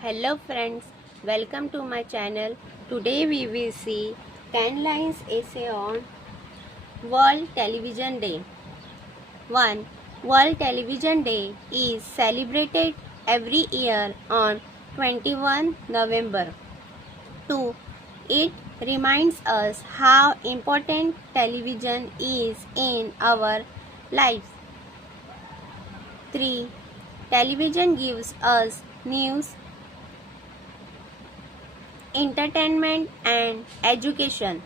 Hello friends, welcome to my channel. Today we will see Ken Line's essay on World Television Day. 1. World Television Day is celebrated every year on 21 November. 2. It reminds us how important television is in our lives. 3. Television gives us news, entertainment and education.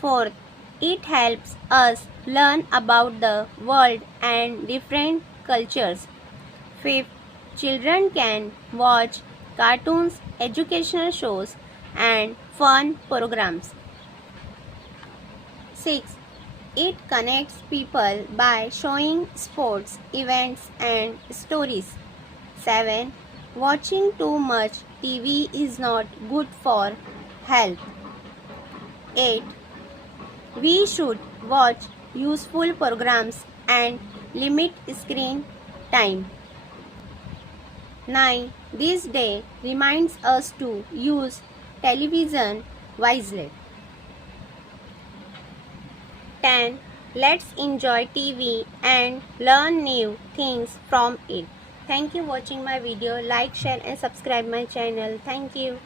Fourth, it helps us learn about the world and different cultures. Fifth, children can watch cartoons, educational shows and fun programs. Sixth, it connects people by showing sports, events and stories. 7. Watching too much TV is not good for health. 8. We should watch useful programs and limit screen time. 9. This day reminds us to use television wisely. 10. Let's enjoy TV and learn new things from it. Thank you for watching my video. Like, share and subscribe my channel. Thank you.